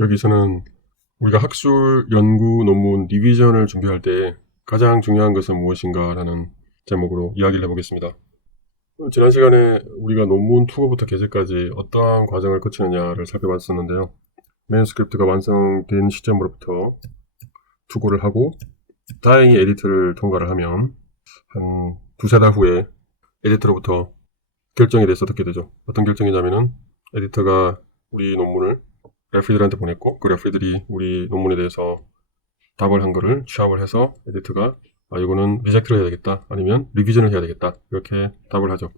여기서는 우리가 학술, 연구, 논문, 리비전을 준비할 때 가장 중요한 것은 무엇인가라는 제목으로 이야기를 해보겠습니다. 지난 시간에 우리가 논문 투고부터 게재까지 어떠한 과정을 거치느냐를 살펴봤었는데요. 매뉴스크립트가 완성된 시점으로부터 투고를 하고 다행히 에디트를 통과를 하면 한 두세 달 후에 에디터로부터 결정에 대해서 듣게 되죠. 어떤 결정이냐면은 에디터가 우리 논문을 레프리들한테 보냈고 그 레프리들이 우리 논문에 대해서 답을 한 거를 취합을 해서 에디터가 이거는 리젝트를 해야 되겠다 아니면 리비전을 해야 되겠다 이렇게 답을 하죠.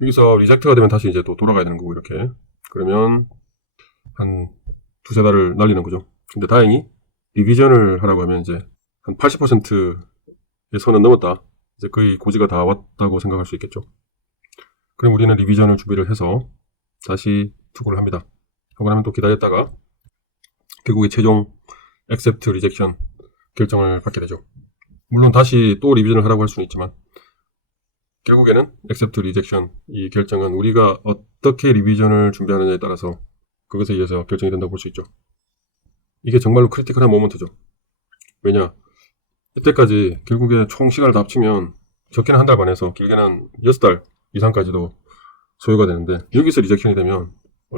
여기서 리젝트가 되면 다시 이제 또 돌아가야 되는 거고 이렇게 그러면 한 두세 달을 날리는 거죠. 근데 다행히 리비전을 하라고 하면 이제 한 80%의 선은 넘었다. 이제 거의 고지가 다 왔다고 생각할 수 있겠죠. 그럼 우리는 리비전을 준비를 해서 다시 투고를 합니다. 하고 나면 또 기다렸다가 결국에 최종 accept, rejection 결정을 받게 되죠. 물론 다시 또 리비전을 하라고 할 수는 있지만 결국에는 accept, rejection 이 결정은 우리가 어떻게 리비전을 준비하느냐에 따라서 그것에 의해서 결정이 된다고 볼 수 있죠. 이게 정말로 크리티컬한 모먼트죠. 왜냐? 이때까지 결국에 총 시간을 다 합치면 적게는 한 달 반에서 길게는 6달 이상까지도 소요가 되는데 여기서 리젝션이 되면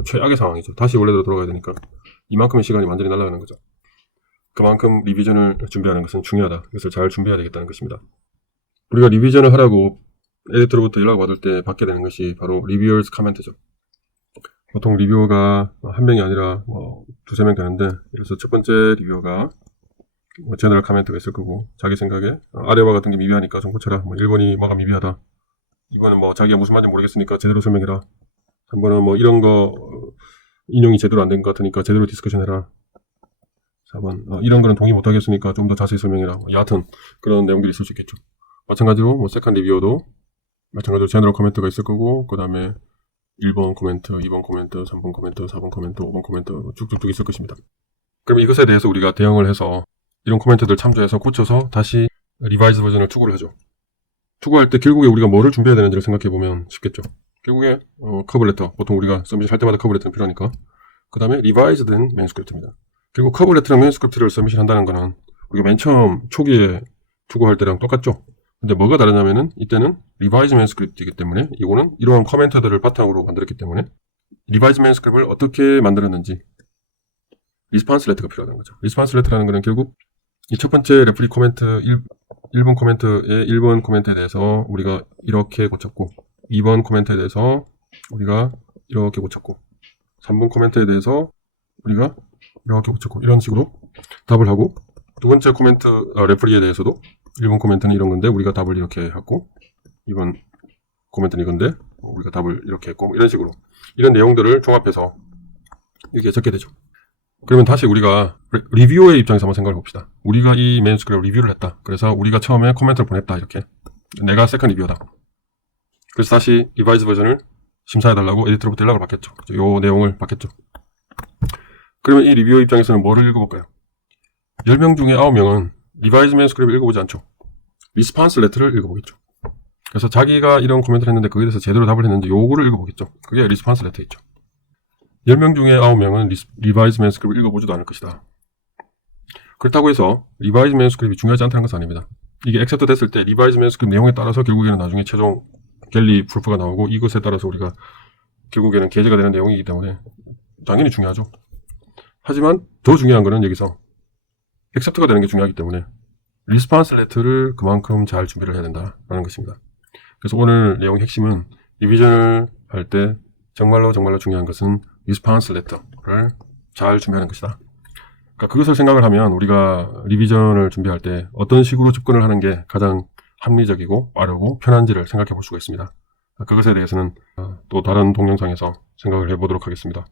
최악의 상황이죠. 다시 원래대로 돌아가야 되니까 이만큼의 시간이 완전히 날아가는 거죠. 그만큼 리비전을 준비하는 것은 중요하다. 이것을 잘 준비해야 되겠다는 것입니다. 우리가 리비전을 하라고 에디터로부터 연락을 받을 때 받게 되는 것이 바로 리뷰어스 커멘트죠. 보통 리뷰어가 한 명이 아니라 두세 명 되는데 그래서 첫 번째 리뷰어가 제너럴 커멘트가 있을 거고 자기 생각에 아래와 같은 게 미비하니까 좀 고쳐라. 1번이 뭐가 미비하다. 2번은 자기가 무슨 말인지 모르겠으니까 제대로 설명해라. 3번은 이런 거 인용이 제대로 안 된 것 같으니까 제대로 디스커션 해라. 4번 이런 거는 동의 못하겠으니까 좀 더 자세히 설명해라. 여하튼 그런 내용들이 있을 수 있겠죠. 마찬가지로 세컨 리뷰어도 마찬가지로 제너럴 코멘트가 있을 거고 그 다음에 1번 코멘트, 2번 코멘트, 3번 코멘트, 4번 코멘트, 5번 코멘트 쭉쭉쭉 있을 것입니다. 그럼 이것에 대해서 우리가 대응을 해서 이런 코멘트들 참조해서 고쳐서 다시 리바이즈 버전을 투구를 하죠. 투구할 때 결국에 우리가 뭐를 준비해야 되는지를 생각해보면 쉽겠죠. 결국에 커버레터, 보통 우리가 서미션 할 때마다 커버레터는 필요하니까 그 다음에 리바이즈 된 매뉴스크립트입니다. 결국 커버레터랑 매뉴스크립트를 서미션 한다는 거는 우리가 맨 처음 초기에 투구할 때랑 똑같죠. 근데 뭐가 다르냐면은 이때는 리바이즈 매뉴스크립트이기 때문에 이거는 이러한 커멘트들을 바탕으로 만들었기 때문에 리바이즈 매뉴스크립트를 어떻게 만들었는지 리스폰스 레터가 필요하다는 거죠. 리스폰스 레터라는 거는 결국 이 첫 번째 레프리 코멘트 1번 코멘트의 1번 코멘트에 대해서 우리가 이렇게 고쳤고 2번 코멘트에 대해서 우리가 이렇게 고쳤고 3번 코멘트에 대해서 우리가 이렇게 고쳤고 이런 식으로 답을 하고 두 번째 코멘트 레프리에 대해서도 1번 코멘트는 이런 건데 우리가 답을 이렇게 했고 2번 코멘트는 이건데 우리가 답을 이렇게 했고 이런 식으로 이런 내용들을 종합해서 여기에 적게 되죠. 그러면 다시 우리가 리뷰어의 입장에서 한번 생각해 봅시다. 우리가 이 매뉴스크립트를 리뷰를 했다. 그래서 우리가 처음에 코멘트를 보냈다. 이렇게 내가 세컨 리뷰어다. 그래서 다시 리바이즈 버전을 심사해달라고 에디터로부터 연락을 받겠죠. 이 내용을 받겠죠. 그러면 이 리뷰어 입장에서는 뭐를 읽어볼까요? 10명 중에 9명은 리바이즈 매뉴스크립트를 읽어보지 않죠. 리스폰스 레터를 읽어보겠죠. 그래서 자기가 이런 코멘트를 했는데 거기에 대해서 제대로 답을 했는지 요거를 읽어보겠죠. 그게 리스폰스 레터있죠. 10명 중에 9명은 리바이즈 매뉴스크립트를 읽어보지도 않을 것이다. 그렇다고 해서 리바이즈 매뉴스크립트가 중요하지 않다는 것은 아닙니다. 이게 액셉트 됐을 때 리바이즈 매뉴스크립트 내용에 따라서 결국에는 나중에 최종 갤리 프루프가 나오고 이것에 따라서 우리가 결국에는 게재가 되는 내용이기 때문에 당연히 중요하죠. 하지만 더 중요한 거는 여기서 액셉트가 되는 게 중요하기 때문에 리스폰스 레터를 그만큼 잘 준비를 해야 된다라는 것입니다. 그래서 오늘 내용의 핵심은 리비전을 할 때 정말로 중요한 것은 리스폰스 레터를 잘 준비하는 것이다. 그러니까 그것을 생각을 하면 우리가 리비전을 준비할 때 어떤 식으로 접근을 하는 게 가장 합리적이고 빠르고 편한지를 생각해 볼 수가 있습니다. 그것에 대해서는 또 다른 동영상에서 생각을 해보도록 하겠습니다.